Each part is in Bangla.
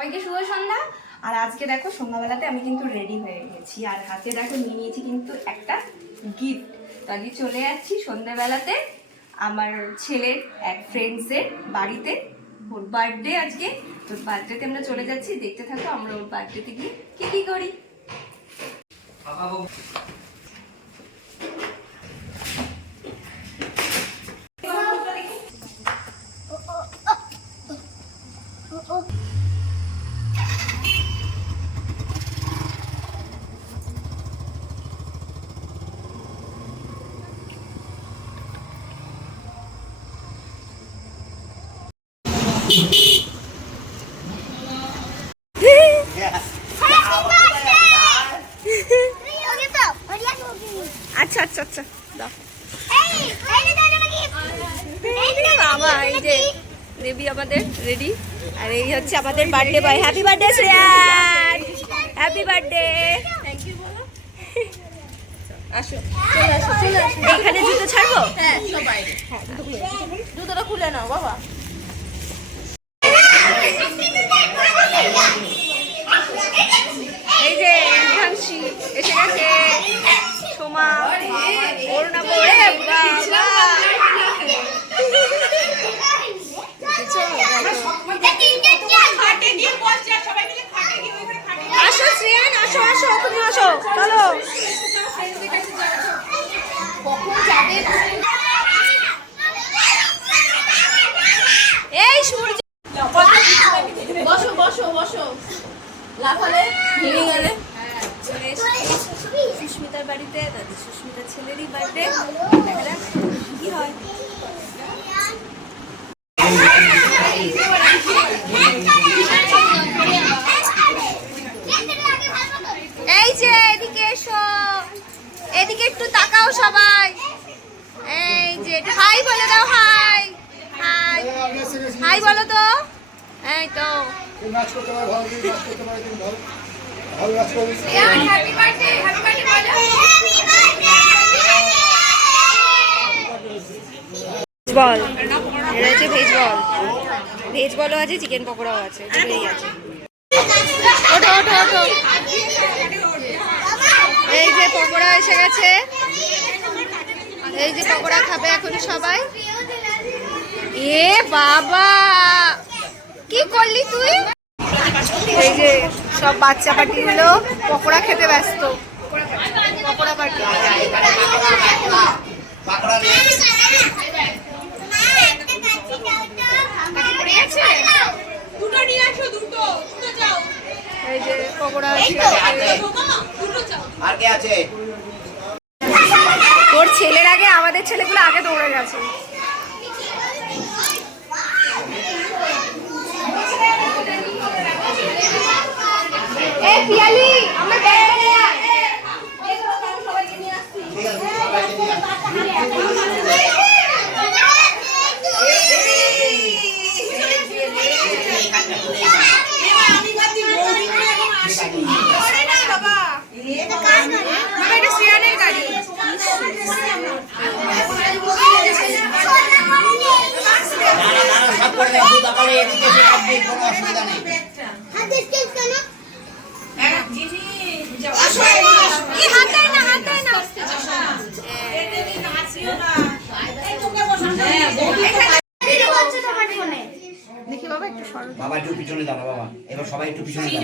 সবাইকে শুভ সন্ধ্যা। আর আজকে দেখো সন্ধ্যাবেলাতে আমি কিন্তু রেডি হয়ে গেছি, আর হাতে দেখো নিয়ে নিয়েছি কিন্তু একটা গিফট। তো আজকে চলে যাচ্ছি সন্ধ্যাবেলাতে আমার ছেলের এক ফ্রেন্ডসের বাড়িতে, ওর বার্থডে আজকে। তো বার্থডেতে আমরা চলে যাচ্ছি, দেখতে থাকো আমরা ওর বার্থডেতে গিয়ে কি কি করি। আচ্ছা আচ্ছা আচ্ছা বাবা, এই যে দেবী আমাদের রেডি, আর এই হচ্ছে আমাদের birthday boy. Happy birthday Shreyan, happy birthday. Thank you বলো। আসো, চলে আসো, চলে আসো। এখানে জুতো ছাড়বো? হ্যাঁ, সব বাইরে। হ্যাঁ, জুতোটা খুলে নাও বাবা। এই যে ঝাংসি এসে গেছে, সোমা ওর নাম ওরে বাবা। আসো শ্রেয়ান, আসো আসো, তুমি আসো, চলো। এই সূর্য, বসো বসো বসো, লাফালে ভেঙে গেলে। সুস্মিতার বাড়িতে, দাদি সুস্মিতার ছেলেরই বার্থডে, দেখা যাক কি হয়। এই যে এদিকে এসো, এদিকে একটু তাকাও সবাই। এই যে হাই বলে দাও, হাই হাই হাই বলো তো। এই তো হ্যাপি বার্থডে, হ্যাপি বার্থডে বলো। বল, এটা হচ্ছে ভেজ বল, ভেজ বলও আছে, চিকেন পকোড়াও আছে, দুটোই আছে। ওঠো ওঠো ওঠো, এই যে পকোড়া এসে গেছে, এই যে পকোড়া খাবে এখন সবাই। এ বাবা, কি করলি তুই? এই যে সব বাচ্চা পার্টিগুলো পকোড়া খেতে ব্যস্ত, পকোড়া পার্টি। এই যে পকোড়া আছে। তোর ছেলের আগে আমাদের ছেলেগুলো আগে দৌড়ে গেছে। এ পিয়ালি, আমরা বেড়াতে যাই। সবাইকে নিয়ে আসছি। বাবা একটু পিছনে দাও বাবা, এবার সবাই একটু পিছনে দাও।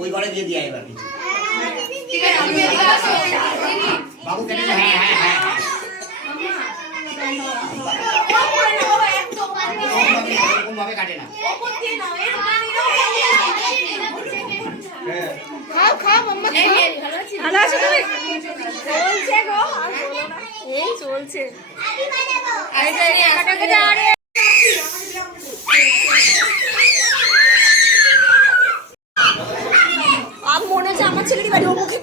ওই ঘরে দিয়ে দিয়া এবার বাবু কেন? হ্যাঁ হ্যাঁ হ্যাঁ এরকম ভাবে কাটে না। খাও খাও মাম্মা, ভালো আছো তুমি? চলছে গো, এই চলছে। মনে বলছে আমার ছেলেরই বাড়ি, ও মুখে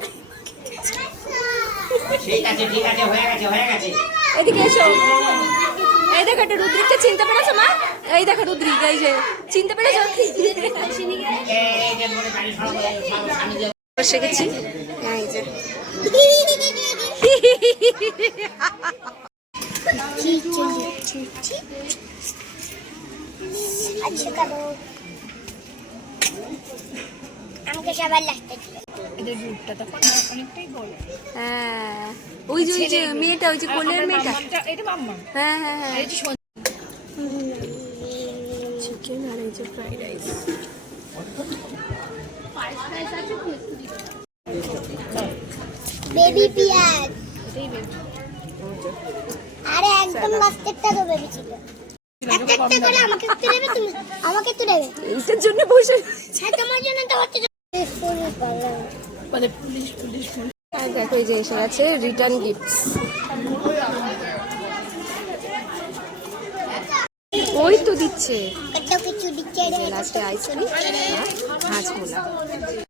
ঠিক আছে হয়ে গেছে এদিকে এসো। এই দেখো একটা রুদ্রিককে চিনতে পেরেছো মা? এই দেখো রুদ্রিক, এই যে চিনতে পেরেছো? বসে গেছি, এই যে আমাকে সবার লাগতে হ্যাঁ, ওই যে মেয়েটা, ওই যে কোলের মেয়েটা, হ্যাঁ হ্যাঁ হ্যাঁ, চিকেন আর এই যে ফ্রাইড রাইস। বেবি পিয়াজ, আরে একদম লাস্টেরটা তো বেবি ছিল। একটা একটা করে আমাকে একটু দেবে, তুমি আমাকে একটু দেবে। এইটার জন্য বসে, হ্যাঁ তোমার জন্য তো হচ্ছে। মানে দেখো এই যে এসে গেছে রিটার্ন গিফট। ওই তো দিচ্ছে একটা কিছু দিচ্ছে লাস্টে আইসক্রিম আর হাজমোলা।